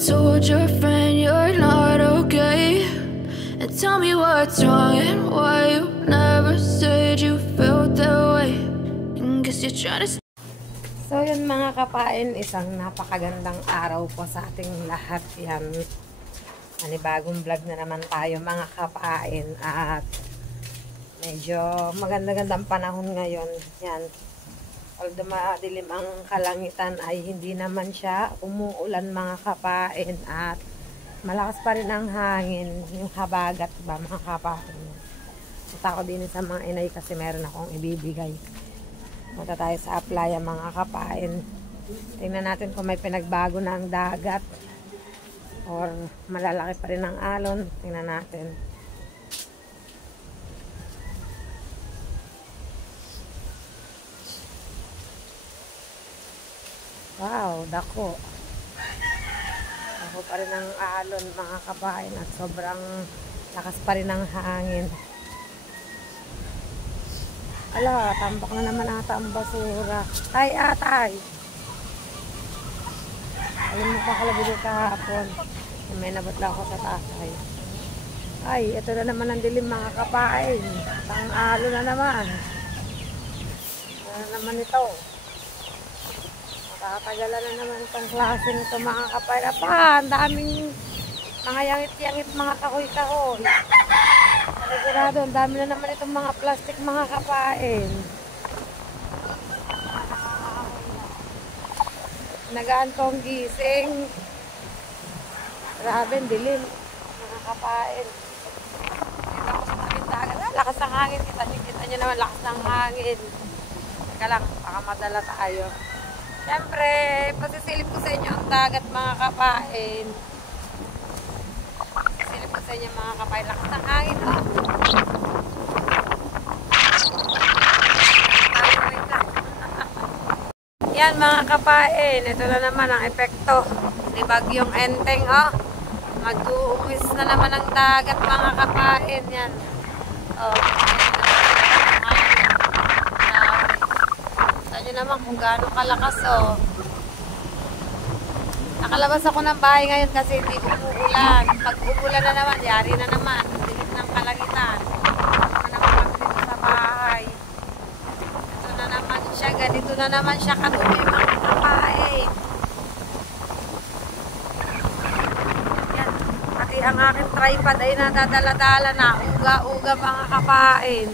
told your friend you're not okay? And tell me what's wrong and why you never said you felt that way. And guess you're trying to. So yun mga kapain, isang napakagandang araw po sa ating lahat. Yan, bagong vlog na naman tayo mga kapain. At medyo maganda-gandang panahon ngayon. Yan, although madilim ang kalangitan ay hindi naman siya umuulan mga kapain. At malakas pa rin ang hangin, yung habagat ba mga kapain. Punta ko din sa mga inay kasi meron akong ibibigay. Punta tayo sa playa mga kapain. Tingnan natin kung may pinagbago na ang dagat or malalaki pa rin ang alon. Tingnan natin. Wow, dako. Dako pa rin ang alon mga kapain at sobrang lakas pa rin ang hangin. Ala, tambak na naman ata ang basura. Tay, atay. Alam mo pa kalabili kahapon. May nabatla ako sa tasay. Ay, ito na naman ang dilim mga kapain. Ang alo na naman. Ano naman ito? Makakagalan na naman itong klase nito mga kapain. Apa, ang daming mga yangit-yangit mga kahoy-kahoy. Sigurado, ang dami na naman itong mga plastic mga kapain. Nagaan kong gising. Grabe, dilim mga kapain. Kita ko sa tabing dagat. Lakas ng hangin. Kita nyo naman, lakas ng hangin. Teka lang, baka madala tayo. Siyempre, pasisilip ko sa inyo ang dagat mga kapain. Pasisilip ko sa inyo mga kapain. Lakas ng hangin. Oh. Yan mga kapain. Ito na naman ang epekto ni Bagyong Enteng. Oh. Mag-uuwis na naman ang dagat mga kapain. Yan. Oh. Nyo naman kung gaano kalakas oh. Nakalabas ako ng bahay ngayon kasi hindi umuulan. Pag umuulan na naman, yari na naman. Dilim ng kalangitan. Ito naman kami dito sa bahay. Ito na naman siya. Ganito na naman siya katubig mga kapain. Yan. Pati ang aking tripod ay nadadala-dala na. Uga-uga mga kapain.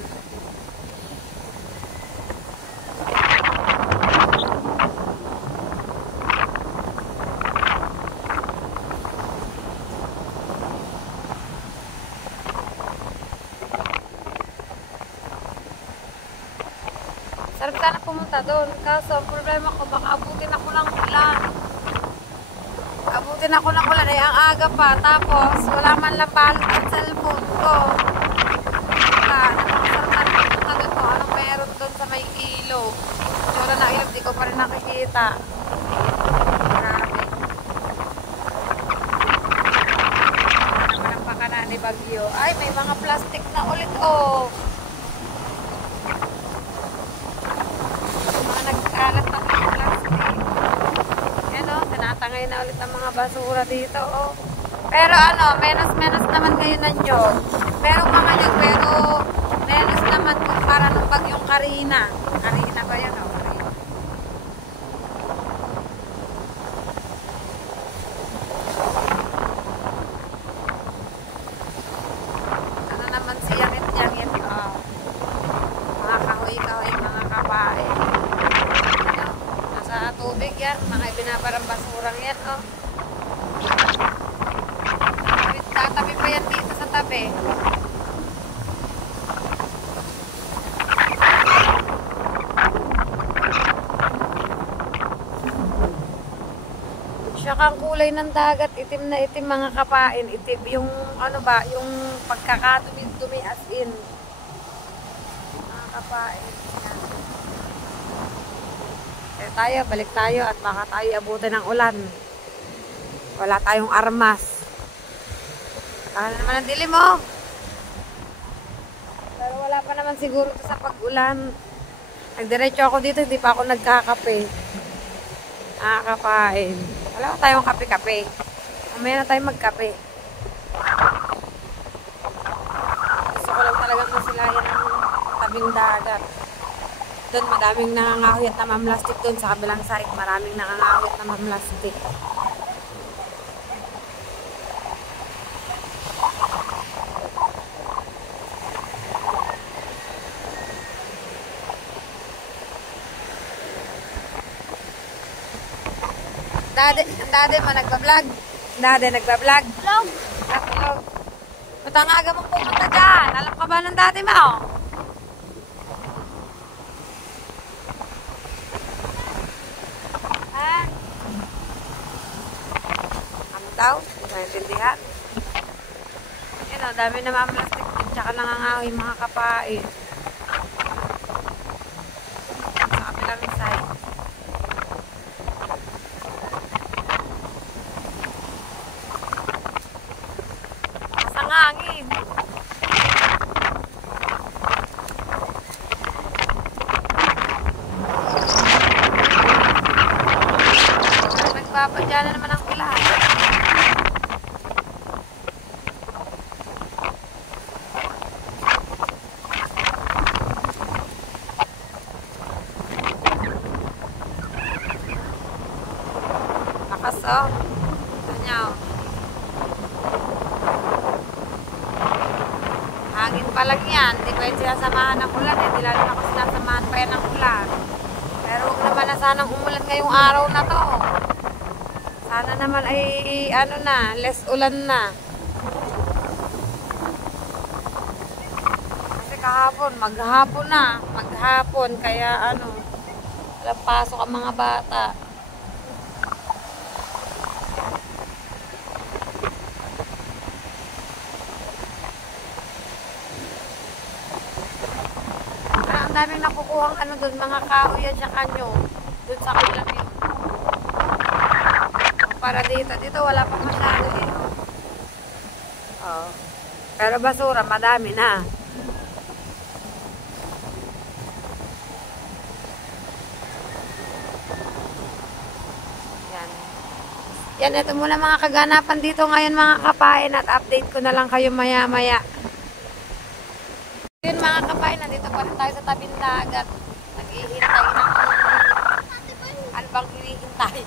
Sarap sana pumunta doon. Kaso, ang problema ko, baka abutin ako ng ulan. Abutin ako ng ulan. Ay, ang aga pa. Tapos, wala man lang balot ang cellphone ko. Napakasarap na pumunta doon ko. Anong meron doon sa may ilog. Tsura na ilog, di ko pa rin nakikita. Grabe. Naman ang pakana ni Bagyo. Ay, may mga plastic na ulit, oh. Nagkalat na mga plastic. Yan o, tinatangay na ulit ang mga basura dito o. Pero ano, menos naman ngayon na nyo. Merong mga nyo, pero menos naman kumpara nung Bagyong Karina. Karina ba yan o? Ano naman si Yangit-Yangit o. Mga kahoy-kahoy, mga kapain. Sa tubig yan, mga binabarang basurang yan, oh. Tatabi pa yan dito sa tabi. Tsaka ang kulay ng dagat, itim na itim mga kapain. Itim yung, ano ba, yung pagkakatumi-tumi as in. Mga kapain. Yan. Tayo, balik tayo at baka tayo abutin ng ulan. Wala tayong armas. Ano naman ang dilim mo? Pero wala pa naman siguro sa pag-ulan. Nagdiretso ako dito, hindi pa ako nagkakape. Nakakapain. Wala pa tayong kape-kape. Mamaya na tayo magkape. Gusto ko lang talagang masilayan ng tabing dagat. Doon madaming nangangahit na mamlastik doon sa kabilang side. Maraming nangangahit na mamlastik. Dade mo nagbablog? Dade nagbablog? Vlog. Vlog. Ba't ang aga mong pumunta dyan? Alam ka ba ng dati mo? Ha? Ano daw? Hindi ko naintindihan. Yan o, dami na mamlastik din. Tsaka nangangahoy mga kapain. Sa kapilang side. Hangin. Nagpapadya na naman ang ulan. Lakas oh. Tanyaw. Hangin pa lang yan, hindi pa yung sinasamahan ng ulan eh, lalo na kung sinasamahan pa yan ng ulan. Pero huwag naman na sanang umulan ngayong araw na to. Sana naman ay ano na, less ulan na. Kasi kahapon, maghapon, kaya ano, walang pasok ang mga bata. Ang daming nakukuhang ano doon, mga kahoy yan sa kanyo. Doon sa kabilang yun. Para dito wala pa masyado eh. Oh. Pero basura, madami na. Yan. Yan, ito muna mga kaganapan dito ngayon mga kapain at update ko na lang kayo maya-maya. Yun mga kapain, nandito pa rin tayo sa tabing dagat. Naghihintay ng... Ano bang hinihintay?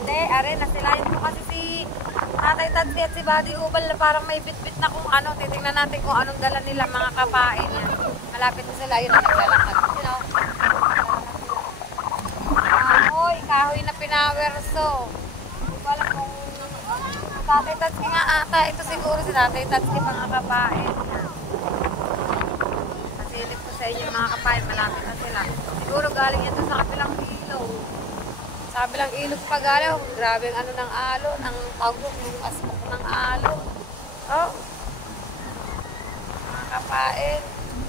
Hindi, are, nasilayan ko kasi si Tatay Tadsi at si Buddy Ubal na parang may bit-bit na kung ano. Titingnan natin kung anong dala nila mga kapain. Yan. Malapit na sila, yun na naglalakad. You know? Kahoy na pinawerso. Hindi ko alam kung Tatay Tadsi nga ata. Ito siguro si Tatay Tadsi mga kapain. Silip ko sa inyo mga kapain, malapit na sila. Siguro galing yan sa kabilang ilaw. Sa kabilang ilog pa galing. Grabe ang ano ng alo, ng tawag yung asmok ng alo. Oh. Mga kapain.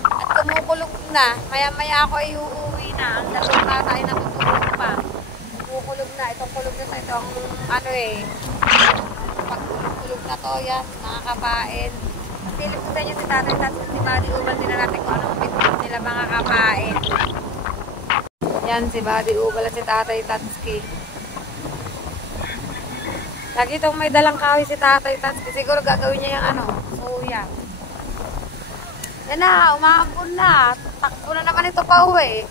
At kumukulog na. Maya-maya ako ay uuwi na. Ang dalawang bata ay natutulog pa. Kumukulog na. Itong kulog na ito. Ang ano eh. Pagkulog na to yan, mga kapain. Silip ko sa inyo si Tatay Tatsi, si Buddy Ubal, din natin kung anong bitbit nila mga kapain. Yan si Buddy Ubal at si Tatay Tatsi. Lagi itong may dalang kahoy si Tatay Tatsi. Siguro gagawin niya yung ano, suya. Yan na, umaambon na. Takbo na naman ito pa uwi.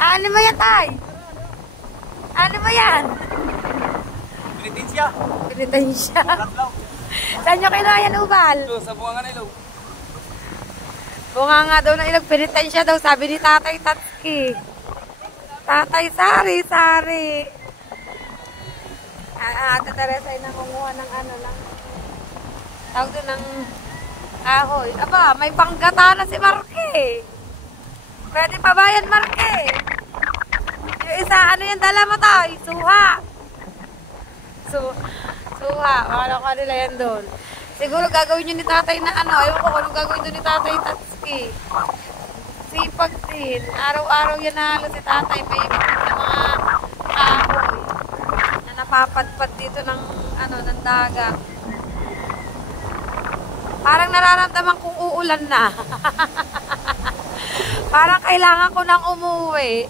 Ano mo yan, Tay? Ano mo yan? Pinitensya. Pinitensya. Saan nyo kinuha yan, Ubal? Ito, sa bunga nga ilog. Bunga nga daw ng ilog. Pinitensya daw, sabi ni Tatay Tatsi. Tatay, sari. Ate Teresa ay nangunguha ng ano, ng tawag doon ng kahoy. Aba, may panggata na si Marque. Pwede pa ba yan, Marque? Yung isa, ano yan dala mo tayo? Suha. Suha. Wala ko nila yan doon. Siguro gagawin nyo ni tatay na ano. Ayaw ko kung anong gagawin doon ni tatay Tatsi. Sipag din. Araw-araw yan nalo si tatay. May mga kahoy na napapadpad dito ng ano, ng dagat. Parang nararamdaman kong uulan na. Parang kailangan ko nang umuwi.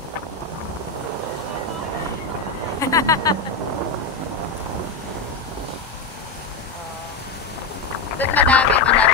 Doon madami na.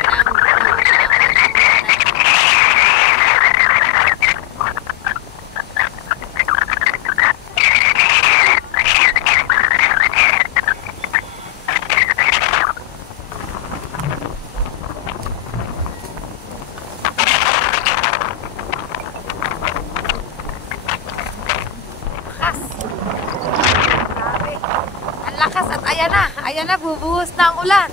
Ayan na, bubuhos na ang ulan.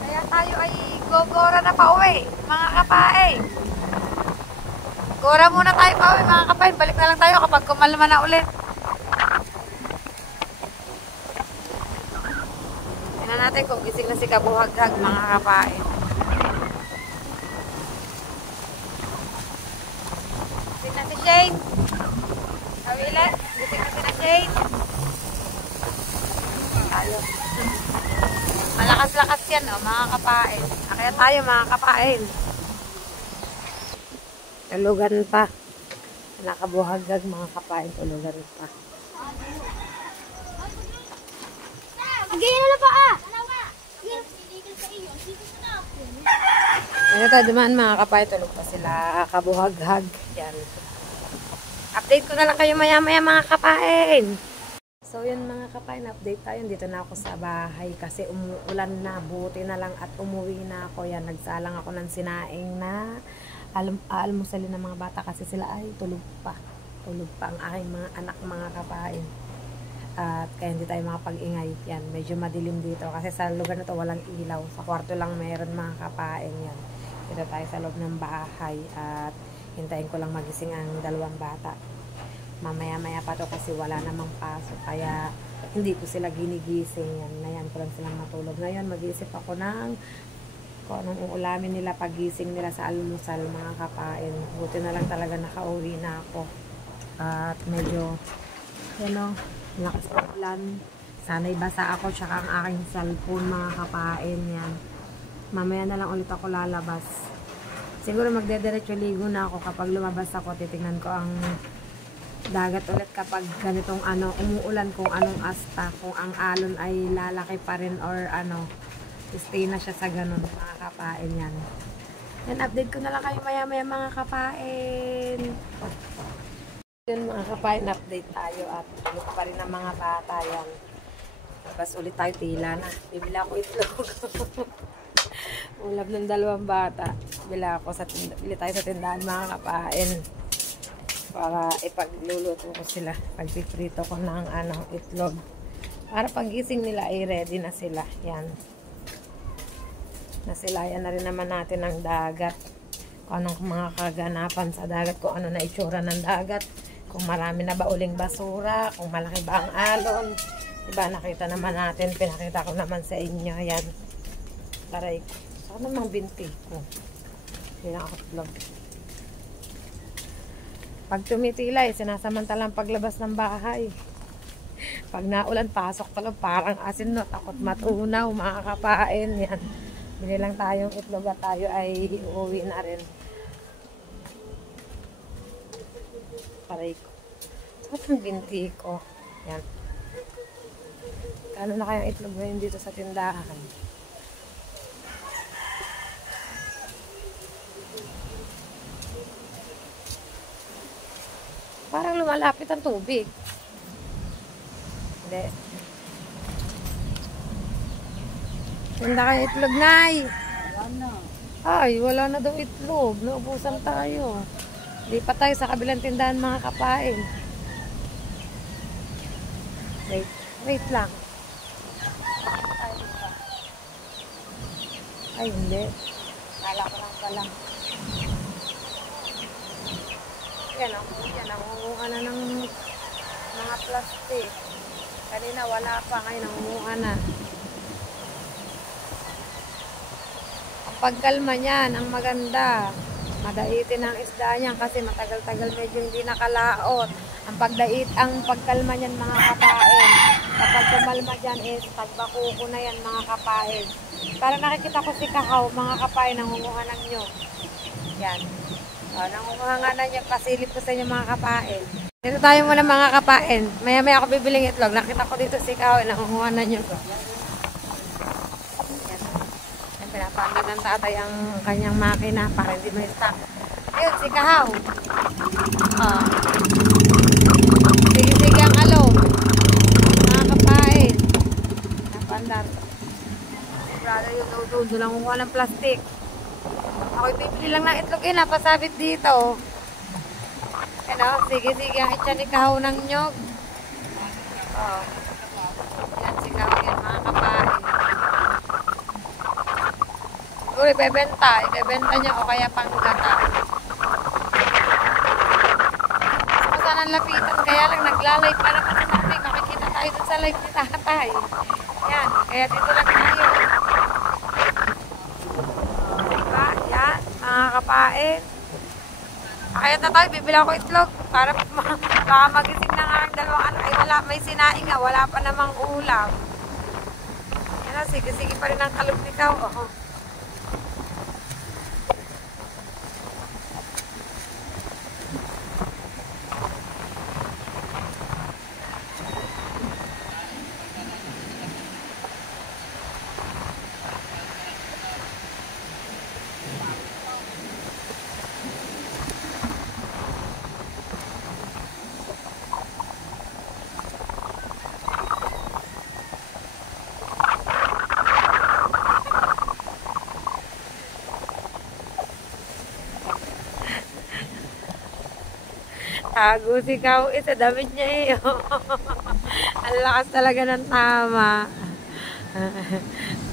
Kaya tayo ay gogora na pa uwi, mga kapain. Gora muna tayo pa uwi, mga kapain. Balik na lang tayo kapag kumalma na ulit. Tingnan natin kung gising na si Kabuhaghag, mga kapain. Gising na si Shane. Kawila, gising na si na Shane. Tayo. Malakas-lakas yan, oh, mga kapain. Kaya tayo, mga kapain. Tulugan pa. Nakabuhaghag, mga kapain. Tulugan pa. Magiging na pa ah! Ano tayo dumaan, mga kapain. Tulog pa sila. Kabuhaghag. Yan. Update ko na lang kayo maya-maya, mga kapain. So yun, mga kapain, update tayo. Dito na ako sa bahay kasi umuulan na. Buti na lang at umuwi na ako. Yan, nagsalang ako ng sinaing na almusalin ng mga bata kasi sila ay tulog pa. Tulog pa ang aking mga anak, mga kapain. At kaya hindi tayo makapag-ingay. Yan, medyo madilim dito kasi sa lugar na to walang ilaw. Sa kwarto lang mayroon, mga kapain. Yan. Dito tayo sa loob ng bahay at hintayin ko lang magising ang dalawang bata. Mamaya-maya pa to kasi wala namang pasok. Kaya hindi ko sila ginigising. Yan, nayan ko lang silang matulog. Ngayon, mag-iisip ako ng kung anong uulamin nila pagising nila sa almusal, mga kapain. Buti na lang talaga nakauwi na ako. At medyo, lakas ng ulan. Sana'y basa ako, tsaka ang aking cellphone, mga kapain. Yan. Mamaya na lang ulit ako lalabas. Siguro magdediretso ligo na ako. Kapag lumabas ako, titingnan ko ang dagat ulit kapag ganitong umuulan, kung anong asta, kung ang alon ay lalaki pa rin or stay na siya sa ganun, mga kapain. Yan. Then update ko na lang kayo maya-maya, mga kapain. Yun, mga kapain, update tayo at tulog pa rin ang mga bata. Yan. Labas ulit tayo, tila na. Bibili ako itlog. Ulap ng dalawang bata. Bili tayo sa tindahan, mga kapain. Para ipagluluto ko sila. Pagpiprito ko ng itlog. Para pagising nila ay ready na sila. Yan. Nasilayan na rin naman natin ang dagat. Kung anong mga kaganapan sa dagat. Kung ano na itsura ng dagat. Kung marami na ba uling basura. Kung malaki ba ang alon. Diba, nakita naman natin. Pinakita ko naman sa inyo. Yan. Taray ko. Saan namang binti ko? Hindi na ako vlog. Pag tumitilay, sinasamantalang paglabas ng bahay. Pag naulan, pasok pa lang, parang asin, no? Takot matunaw, mga kapain. Yan. Bili lang tayong itlog at tayo ay uuwi na rin. Paray ko. Saan ang binti ko? Yan. Kano na kayang itlog ngayon dito sa tindahan? Parang lumalapit ang tubig. Hindi. Tinda kayo itlog, Nay. Wala na. Ay, wala na daw itlog. Naubusan tayo. Lipat tayo sa kabilang tindahan, mga kapain. Wait lang. Ay, hindi. Kala ko lang pala. Yan, nangunguha na ng mga plastic. Kanina wala pa, ngayon nangunguha na. Ang pagkalma niyan, ang maganda. Madaitin ang isda niyan kasi matagal-tagal medyo hindi nakalaot. Ang pagkalma niyan, mga kapain, Kapag kumalma dyan is tagbakuko na yan mga kapain. Para nakikita ko si Kahaw, mga kapain, nangunguha ng nyog. Yan. Nangunguha nga na nyog, pasilip ko sa inyo mga kapain. Dito tayo muna mga kapain. Maya-maya ako bibiling itlog. Nakita ko dito si Kahaw, nangunguha na nyog. Yan. Pinapagod ng tatay ang kanyang makina para hindi may stock. Ayun, si Kahaw. Sige-sige ang alom. Mga kapain. Napandar. Brother yung doon lang kumuha ng plastic. Ako'y bibili lang ng itlog yun. Napasabit dito. Ano, sige-sige ang itya ni Kahaw ng nyog. Yan si Kahaw yan mga kapain. Siguro ibebenta. Ibebenta niya o kaya panggata. Sana lapitan, kaya lang naglalive pa naman si Mami. Makikita tayo dun sa live ni tatay. Yan, kaya dito lang tayo. Diba? Yan, mga kapain. Kaya na tayo, bibila ko itlog. Para baka magising na nga ang dalawang anak. Ay wala, may sinaing nga, wala pa namang ulam. Yan na, sige-sige pa rin ang kalog ni Kaw. Tago si Kaw, sa damit niya eh. Ang lakas talaga ng tama.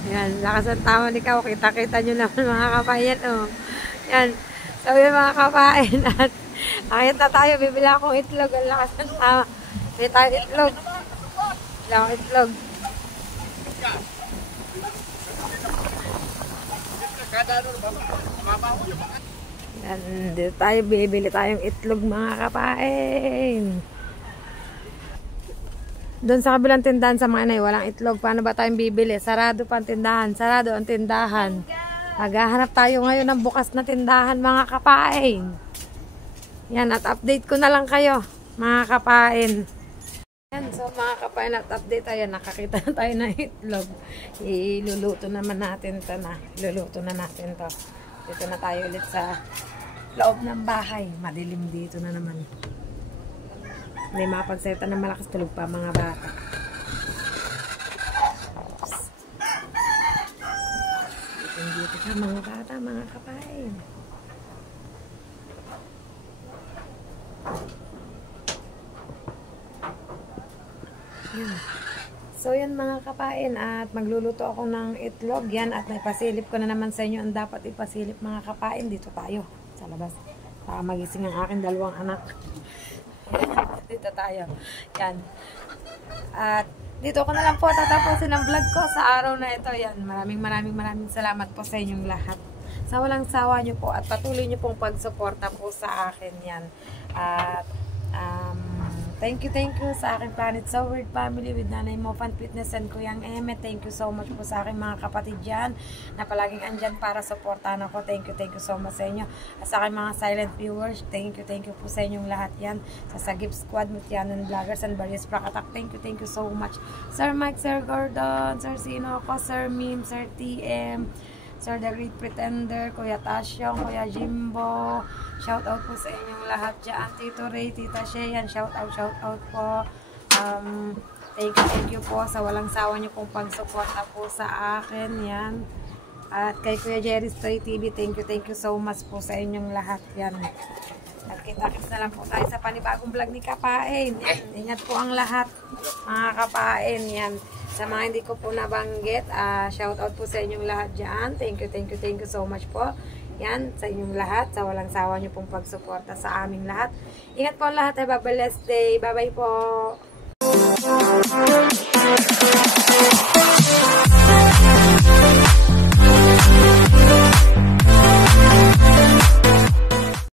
Yan, lakas ng tama ni Kaw. Kita-kita nyo naman mga kapayan. Yan, so yun mga kapain. At akit na tayo, bibila akong itlog. Ang lakas ng tama. May tayo itlog. Bibila akong itlog. Yan, dito tayo, bibili tayong itlog mga kapain. Doon sa kabilang tindahan sa mga inay, walang itlog. Paano ba tayong bibili? Sarado pa ang tindahan. Sarado ang tindahan. Maghahanap tayo ngayon ng bukas na tindahan mga kapain. Yan, at update ko na lang kayo mga kapain. Yan, so mga kapain, at update tayo. Nakakita na tayo ng itlog. Iluluto naman natin ito na. Iluluto na natin to. Dito na tayo ulit sa loob ng bahay. Madilim dito na naman. Hindi makapagseta ng malakas tulog pa mga bata. Dito ka mga bata, mga kapain. Yan. So yan mga kapain, at magluluto ako ng itlog yan, at naipasilip ko na naman sa inyo ang dapat ipasilip mga kapain. Dito tayo sa labas para magising ang aking dalawang anak. Dito tayo. Yan. At dito ko na lang po tatapusin ang vlog ko sa araw na ito. Yan. Maraming salamat po sa inyong lahat. Sa walang sawa nyo po at patuloy nyo pong pagsuporta po sa akin. Yan. At thank you sa aking Planet So Weird family with Nanay Mo Fan Fitness and Kuyang Eme. Thank you so much po sa aking mga kapatid dyan na palaging andyan para supportahan ako. Thank you so much sa inyo. At sa aking mga silent viewers, thank you po sa inyong lahat yan. Sa Sagip Squad, Mutianon Vloggers and Various Prakatak, thank you so much. Sir Mike, Sir Gordon, Sir Sino ko, Sir Mim, Sir TM, Sir The Great Pretender, Kuya Tasyong, Kuya Jimbo, shout out po sa inyong lahat dyan. Tito Ray, Tita Sheyan, shout out po. Thank you po sa walang sawa nyo pong pagsuporta po sa akin. Yan. At kay Kuya Jerry Story TV, thank you so much po sa inyong lahat. Yan. At kita-kits na lang po tayo sa panibagong vlog ni Kapain. Yan. Ingat po ang lahat, mga Kapain. Yan. Sa mga hindi ko po nabanggit, shout out po sa inyong lahat dyan. Thank you so much po. Yan, sa inyong lahat, sa walang sawa nyo pong pagsuporta sa aming lahat. Ingat po ang lahat. Have a blessed day. Bye-bye po.